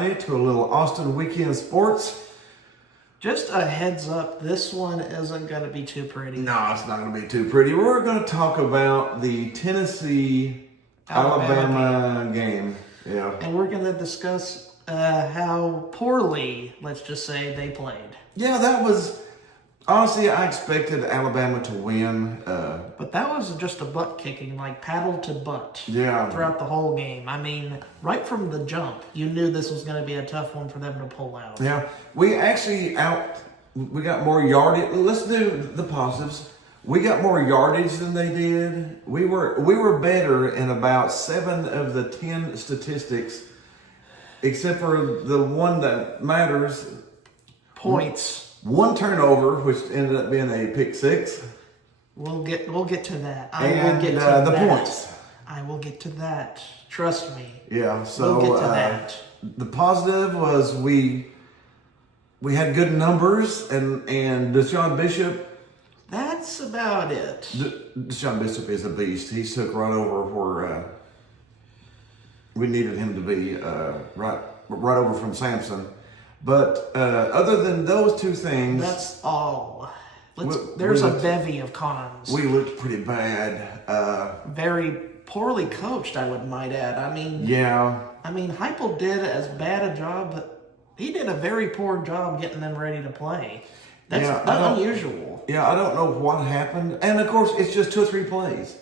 everybody, to a little Austin weekend sports. Just a heads up, this one isn't going to be too pretty. No, it's not going to be too pretty. We're going to talk about the Tennessee Alabama game. Yeah. And we're going to discuss how poorly, let's just say, they played. Yeah, that was... Honestly, I expected Alabama to win. But that was just a butt kicking, like paddle to butt. Yeah. Throughout the whole game. I mean, right from the jump, you knew this was going to be a tough one for them to pull out. Yeah. We got more yardage. Let's do the positives. We got more yardage than they did. We were better in about 7 of the 10 statistics, except for the one that matters. Points. One turnover, which ended up being a pick six. We'll get to that. I will get to the points. I will get to that. Trust me. Yeah. So we'll get to that. The positive was we had good numbers, and Deshaun Bishop. That's about it. Deshaun Bishop is a beast. He took right over where we needed him to be, right over from Samson. But other than those two things... That's all. There's a bevy of cons. We looked pretty bad. Very poorly coached, I might add. Yeah. Heupel did as bad a job, but he did a very poor job getting them ready to play. That's not unusual. Yeah, I don't know what happened. And, of course, it's just 2 or 3 plays.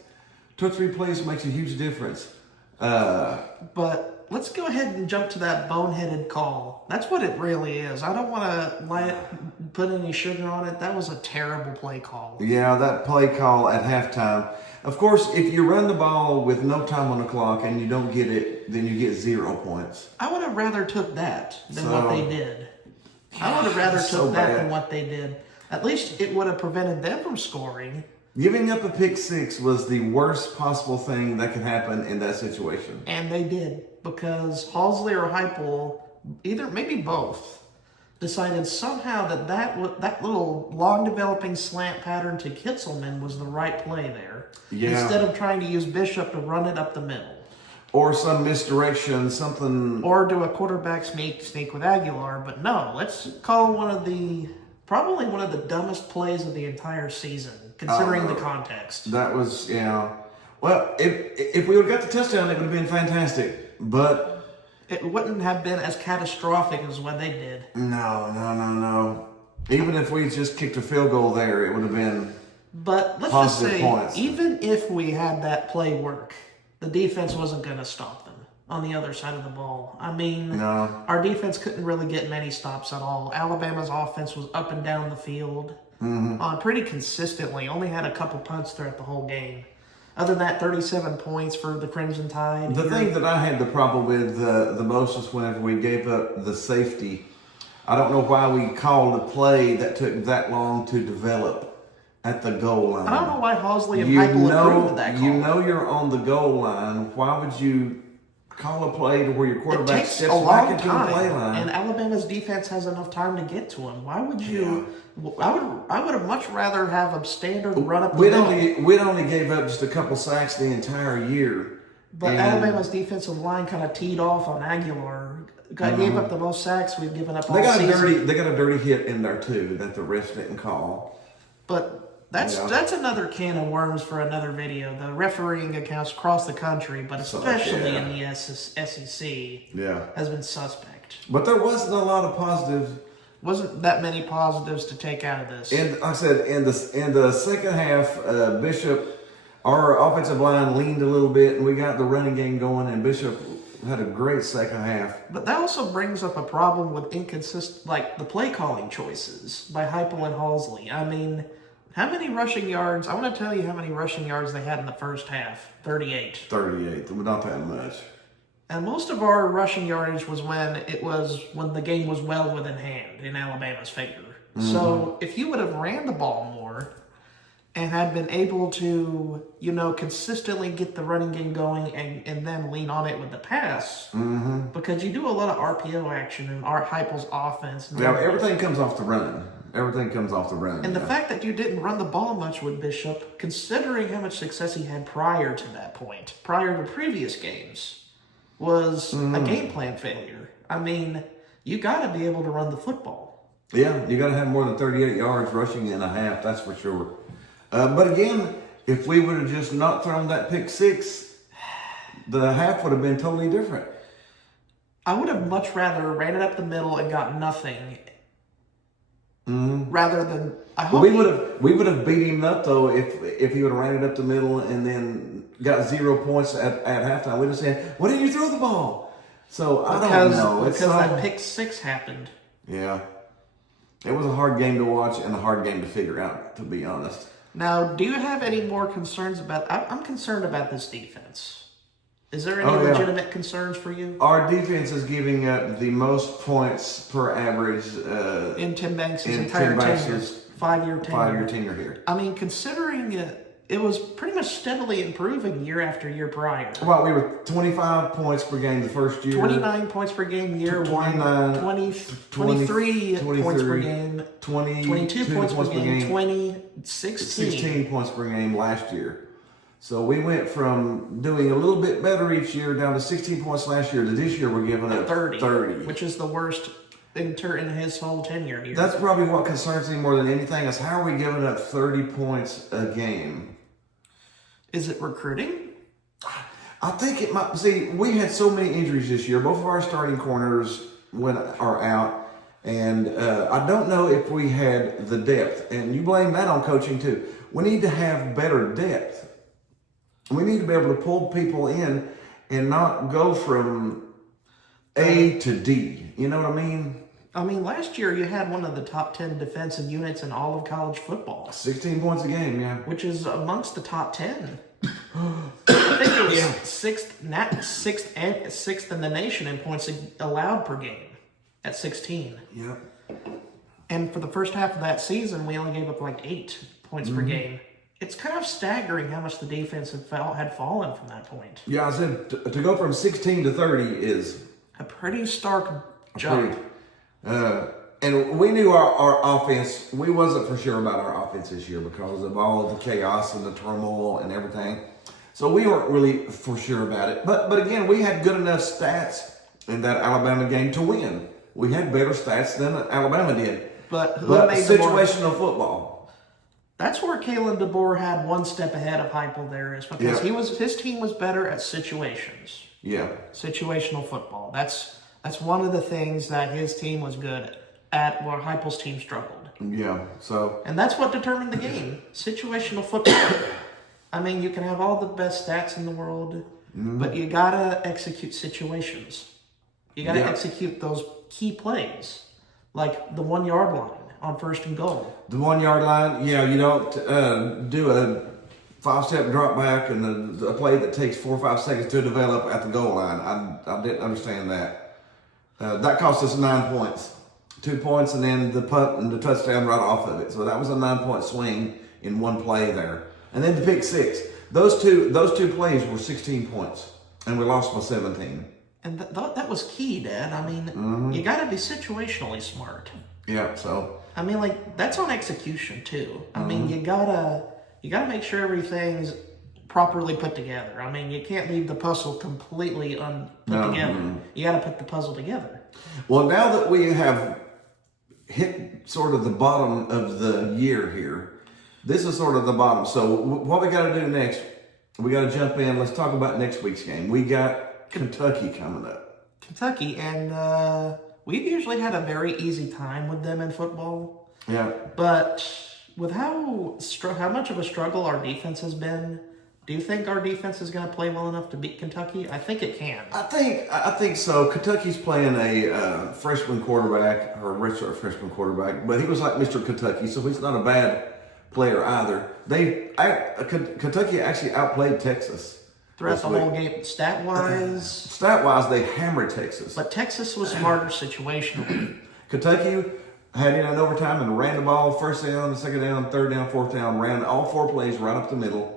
2 or 3 plays makes a huge difference. But... let's go ahead and jump to that boneheaded call. That's what it really is. I don't want to put any sugar on it. That was a terrible play call. Yeah, that play call at halftime. Of course, if you run the ball with no time on the clock and you don't get it, then you get 0 points. I would have rather took that than what they did. I would have rather took that than what they did. At least it would have prevented them from scoring. Giving up a pick six was the worst possible thing that could happen in that situation. And they did, because Halsley or Heupel, maybe both, decided somehow that little long-developing slant pattern to Kitzelman was the right play there. Yeah. Instead of trying to use Bishop to run it up the middle. Or some misdirection, something... Or do a quarterback sneak with Aguilar. But no, let's call probably one of the dumbest plays of the entire season, considering the context. That was, well, if we would have got the touchdown, it would have been fantastic, but... it wouldn't have been as catastrophic as what they did. No. Even if we just kicked a field goal there, it would have been But let's just say, points. Even if we had that play work, the defense wasn't going to stop them on the other side of the ball. No. Our defense couldn't really get many stops at all. Alabama's offense was up and down the field pretty consistently. Only had a couple punts throughout the whole game. Other than that, 37 points for the Crimson Tide. The thing that I had the problem with the most was whenever we gave up the safety. I don't know why we called a play that took that long to develop at the goal line. I don't know why Halsley and Heupel approved of that call. You know you're on the goal line. Why would you call a play to where your quarterback steps back into the play line? And Alabama's defense has enough time to get to him. Why would you... Yeah. I would have much rather have a standard run up the middle. We'd only gave up just a couple sacks the entire year. But Alabama's defensive line kind of teed off on Aguilar. Gave up the most sacks we've given up all season. They got a dirty hit in there too that the refs didn't call. But that's another can of worms for another video. The refereeing accounts across the country, but especially in the SEC, has been suspect. But there wasn't a lot of positives. Wasn't that many positives to take out of this. And like I said, in the second half, Bishop, our offensive line leaned a little bit, and we got the running game going, and Bishop had a great second half. But that also brings up a problem with the play calling choices by Heupel and Halsley. How many rushing yards? I want to tell you how many rushing yards they had in the first half. 38. 38, not that much. And most of our rushing yardage was when the game was well within hand in Alabama's favor. So if you would have ran the ball more and had been able to, consistently get the running game going and then lean on it with the pass, because you do a lot of RPO action in Heupel's offense. Yeah, everything comes off the run. And the fact that you didn't run the ball much with Bishop, considering how much success he had prior to that point, prior to previous games, was a game plan failure. I mean, you got to be able to run the football. Yeah, you got to have more than 38 yards rushing in a half, that's for sure. But again, if we would have just not thrown that pick six, the half would have been totally different. I would have much rather ran it up the middle and got nothing, rather than we would have beat him up though if he would have ran it up the middle and then got 0 points at halftime. We'd have said, "Why didn't you throw the ball?" So I don't know. Because that pick six happened. Yeah, it was a hard game to watch and a hard game to figure out, to be honest. Now, do you have any more concerns about? I'm concerned about this defense. Is there any legitimate concerns for you? Our defense is giving up the most points per average in Tim Banks' entire tenure. 5-year tenure. 5-year tenure here. I mean, considering it was pretty much steadily improving year after year prior. Well, we were 25 points per game the first year. 29 points per game year 29, 23 points per game. 22 points per game. 16 points per game last year. So we went from doing a little bit better each year down to 16 points last year to this year we're giving up 30. Which is the worst in his whole tenure here. That's probably what concerns me more than anything is how are we giving up 30 points a game? Is it recruiting? I think it might. See, we had so many injuries this year. Both of our starting corners are out. And I don't know if we had the depth. And you blame that on coaching too. We need to have better depth. We need to be able to pull people in and not go from A to D. You know what I mean? I mean, last year you had one of the top 10 defensive units in all of college football. 16 points a game, yeah. Which is amongst the top 10. I think it was sixth in the nation in points allowed per game at 16. Yeah. And for the first half of that season, we only gave up like 8 points per game. It's kind of staggering how much the defense had fallen from that point. Yeah, I said to go from 16 to 30 is a pretty stark jump. And we knew our offense, we wasn't for sure about our offense this year because of all of the chaos and the turmoil and everything. So we weren't really for sure about it. But again, we had good enough stats in that Alabama game to win. We had better stats than Alabama did. But situational football. That's where Kalen DeBoer had one step ahead of Heupel there is because his team was better at situations. Yeah. Situational football. That's one of the things that his team was good at where Heupel's team struggled. Yeah. And that's what determined the game. Situational football. I mean, you can have all the best stats in the world, but you gotta execute situations. You gotta execute those key plays. Like the 1 yard line on 1st and goal. The 1 yard line, you don't do a 5-step drop back and a play that takes 4 or 5 seconds to develop at the goal line. I didn't understand that. That cost us 9 points. 2 points and then the punt and the touchdown right off of it. So that was a 9-point swing in one play there. And then the pick six. Those two plays were 16 points. And we lost by 17. And that was key, Dad. I mean, you got to be situationally smart. Yeah, so... I mean, like, that's on execution, too. I mean, you gotta make sure everything's properly put together. I mean, you can't leave the puzzle completely put together. You gotta put the puzzle together. Well, now that we have hit sort of the bottom of the year here, this is sort of the bottom. So what we gotta do next, we gotta jump in. Let's talk about next week's game. We got Kentucky coming up. Kentucky, and we've usually had a very easy time with them in football. Yeah. But with how much of a struggle our defense has been, do you think our defense is going to play well enough to beat Kentucky? I think it can. I think so. Kentucky's playing a freshman quarterback, or a redshirt freshman quarterback, but he was like Mr. Kentucky, so he's not a bad player either. Kentucky actually outplayed Texas. Throughout the whole game, stat-wise, they hammered Texas. But Texas was smarter situationally. Kentucky had it in overtime and ran the ball first down, second down, third down, fourth down, ran all 4 plays right up the middle.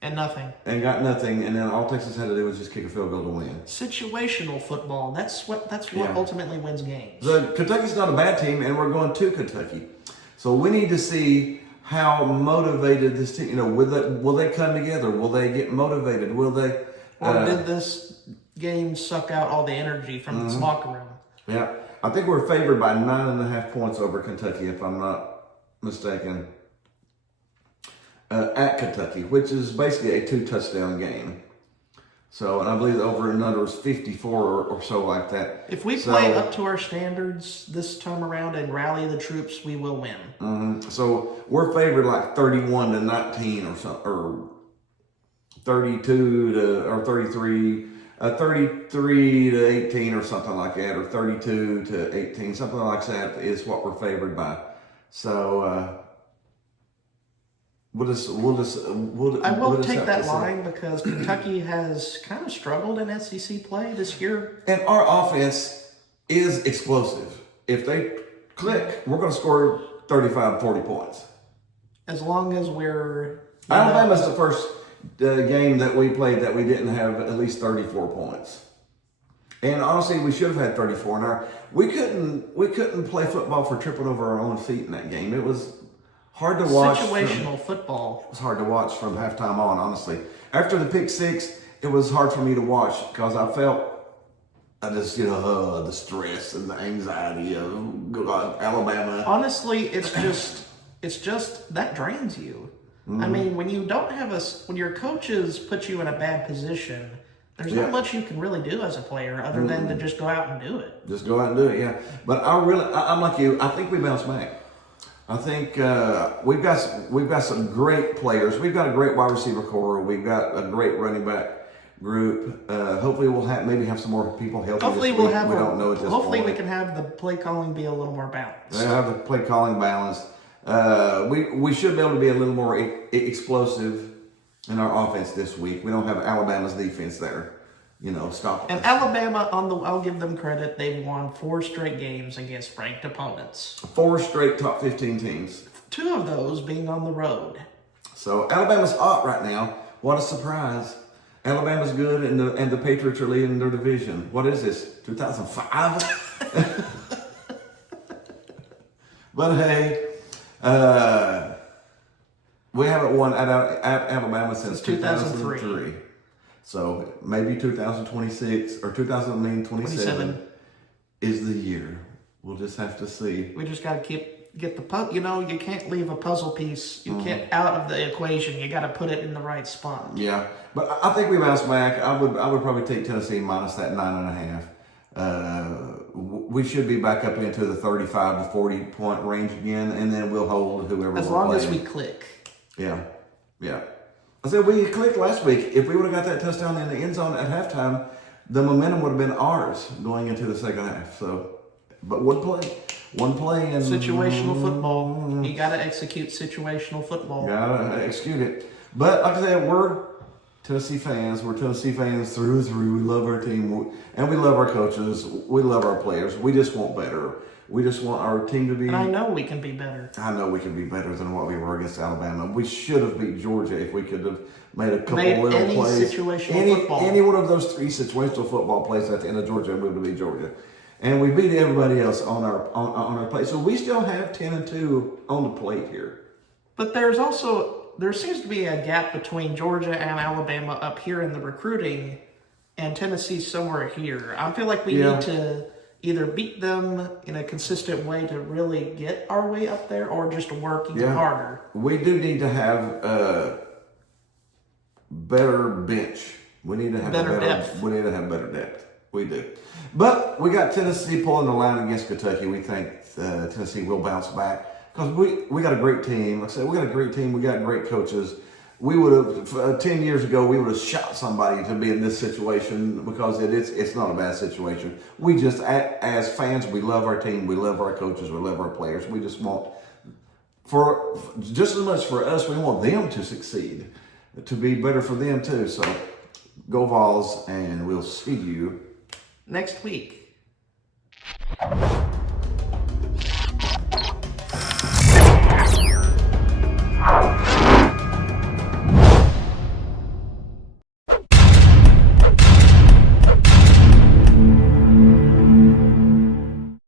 And nothing. And got nothing, and then all Texas had to do was just kick a field goal to win. Situational football, that's what ultimately wins games. Kentucky's not a bad team, and we're going to Kentucky. So we need to see how motivated this team, will they come together? Will they get motivated? Will they? Or did this games suck out all the energy from its locker room. Yeah, I think we're favored by 9.5 points over Kentucky, if I'm not mistaken. At Kentucky, which is basically a 2-touchdown game. So, and I believe the over and under is 54 or so like that. If we play up to our standards this time around and rally the troops, we will win. So we're favored like 31-19 or something, or 33-18 or something like that, or 32-18, something like that is what we're favored by. So we'll I will take that line because Kentucky has kind of struggled in SEC play this year. And our offense is explosive. If they click, we're going to score 35, 40 points. As long as we're... Alabama's the first game that we played that we didn't have at least 34 points. And honestly, we should have had 34. And we couldn't play football for tripping over our own feet in that game. It was hard to watch. Situational football. It was hard to watch from halftime on, honestly. After the pick six, it was hard for me to watch because I felt the stress and the anxiety of Alabama. Honestly, it's just that drains you. I mean, when you don't have when your coaches put you in a bad position, there's not much you can really do as a player other than to just go out and do it. Just go out and do it, yeah. But I'm like you. I think we bounce back. I think we've got some great players. We've got a great wide receiver core. We've got a great running back group. Hopefully, we'll have some more people healthy. Hopefully, this week. We don't know at this hopefully point. we can have the play calling be a little more balanced. They have the play calling balanced. We should be able to be a little more explosive in our offense this week. We don't have Alabama's defense there, stopping. And Alabama, I'll give them credit. They've won 4 straight games against ranked opponents. 4 straight top 15 teams. 2 of those being on the road. So Alabama's hot right now. What a surprise! Alabama's good, and the Patriots are leading their division. What is this? 2005? But hey. We haven't won at Alabama since 2003. So maybe 2026 or 2027 is the year. We'll just have to see. We just got to get the puzzle. You can't leave a puzzle piece. You can't out of the equation. You got to put it in the right spot. Yeah, but I think we bounce back. I would probably take Tennessee minus that 9.5. We should be back up into the 35 to 40 point range again, and then we'll hold whoever. As long as we click. Yeah. I said we clicked last week. If we would have got that touchdown in the end zone at halftime, the momentum would have been ours going into the second half. So, but one play, and situational football. You got to execute situational football. Gotta execute it. But like I said, we're Tennessee fans. We're Tennessee fans through and through. We love our team, and we love our coaches. We love our players. We just want better. We just want our team to be. And I know we can be better. I know we can be better than what we were against Alabama. We should have beat Georgia if we could have made a couple little any plays. Situational football. Any one of those 3 situational football plays at the end of Georgia, we would have beat Georgia. And we beat everybody else on our plate. So we still have 10-2 on the plate here. But there seems to be a gap between Georgia and Alabama up here in the recruiting, and Tennessee somewhere here. I feel like we need to either beat them in a consistent way to really get our way up there, or just work even harder. We do need to have a better bench. We need to have better depth. We need to have better depth. We do. But we got Tennessee pulling the line against Kentucky. We think Tennessee will bounce back because we got a great team. Like I said, we got a great team. We got great coaches. We would have 10 years ago. We would have shot somebody to be in this situation because it's not a bad situation. We just, as fans, we love our team. We love our coaches. We love our players. We just want for just as much for us. We want them to succeed, to be better for them too. So go Vols, and we'll see you next week.